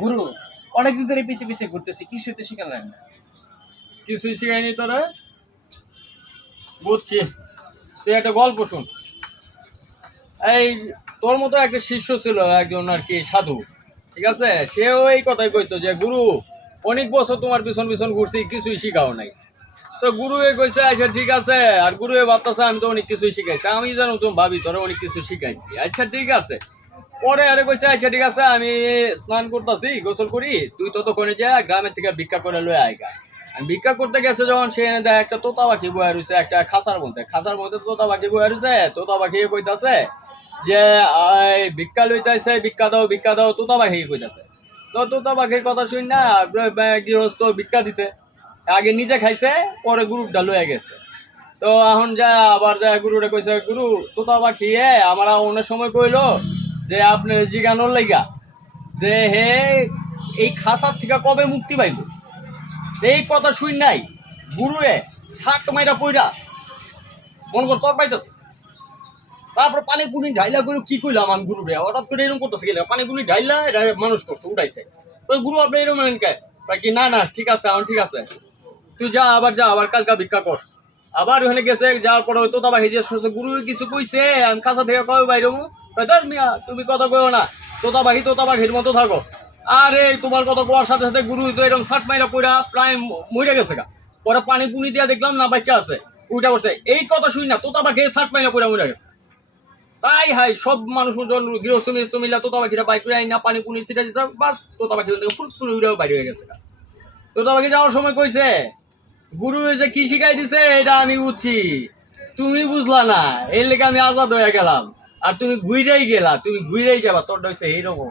গুরু অনেকদিন ধরে পিছিয়ে পিছিয়ে ঘুরতেছি, কিছু তো শিখালেন না। কিছুই শিখাইনি তোরা? বুঝছি, তুই একটা গল্প শুন। এই তোর মতো একটা শিষ্য ছিল একজন আর কি সাধু, ঠিক আছে? সেও এই কথাই কইতো যে গুরু অনেক বছর তোমার পিছন পিছন ঘুরছি, কিছুই শিখাও নাই। তো গুরু এ কইছে আচ্ছা ঠিক আছে, আর গুরু এ ভাবতেছে আমি তো অনেক কিছুই শিখাইছি, আমি জানো তুমি ভাবি তোরা অনেক কিছু শিখাইছি, আচ্ছা ঠিক আছে। পরে আরে কইছে আচ্ছা ঠিক আছে, আমি স্নান করতেছি, গোসল করি, তুই ততক্ষণে যা গ্রামের থেকে ভিক্ষা করে লয়ে আইগা। আমি ভিক্ষা করতে গেছে যখন, সে দেখ একটা তোতা পাখি বয়ে রয়েছে একটা খাঁচার মধ্যে তোতা পাখি বয়ে রয়েছে। তোতা পাখি কইতাছে যে ভিক্ষা লইতেছে, ভিক্ষা দাও, তোতা পাখি কইতাছে। তো তোতা পাখির কথা শুন না গৃহস্থ ভিক্ষা দিছে, আগে নিজে খাইছে, পরে গুরুটা লয়ে গেছে। তো এখন যা আবার যা গুরুরে কইছে, গুরু তোতা পাখি আমার অনেক সময় কইলো যে আপনি জিগানোর লাইগা যে হে এই খাসার থেকে কবে মুক্তি পাইব। এই কথা শুন নাই গুরুয়ে শাক মাইরা পইরা মন কর তোর পাইতেছে। তারপর পানি পুনি ঢাইলা করে কি কইলাম আমি গুরু রে, হঠাৎ করে এরকম করতেছে গেলে পানি পুনি ঢাইলা মানুষ করছে উঠাইছে। তো গুরু আপনি এরকম কি না না ঠিক আছে এখন ঠিক আছে, তুই যা আবার কালকা ভিক্ষা কর। আবার ওখানে গেছে, যাওয়ার পরে হয়তো তোতা বাহি যে গুরু কিছু কইছে আমি কাছা থেকে কবে বাইরে মিয়া তুমি কথা কইও না, তোতা বাঘির মতো থাকো। আরে তোমার কথা কোয়ার সাথে সাথে গুরু তো এরকম ষাট মাইরা পইরা প্রায় মরে গেছে গা। পরে পানি পুনি দিয়া দেখলাম না বাচ্চা আছে, উল্টা করছে। এই কথা শুই না তোতা বাঘে ষাট মাইরা পইরা মরে গেছে। তাই হাই সব মানুষ গৃহস্থ মিলস্থ মিলা তোতা পাখিটা বাইক করে আইনা পানি পুনি ছিটা দিতে, বাস তোতা পাখি ফুট উড়েও বাইরে হয়ে গেছে। তোতা পাখি যাওয়ার সময় কইছে গুরু যে কি শিখাই দিছে এটা আমি বুঝছি, তুমি বুঝলা না, এর লেগে আমি আজাদ হয়ে গেলাম। আর তুমি ঘুরেই গেলা, তুমি ঘুরেই যাবা, তোরটা হচ্ছে এইরকম।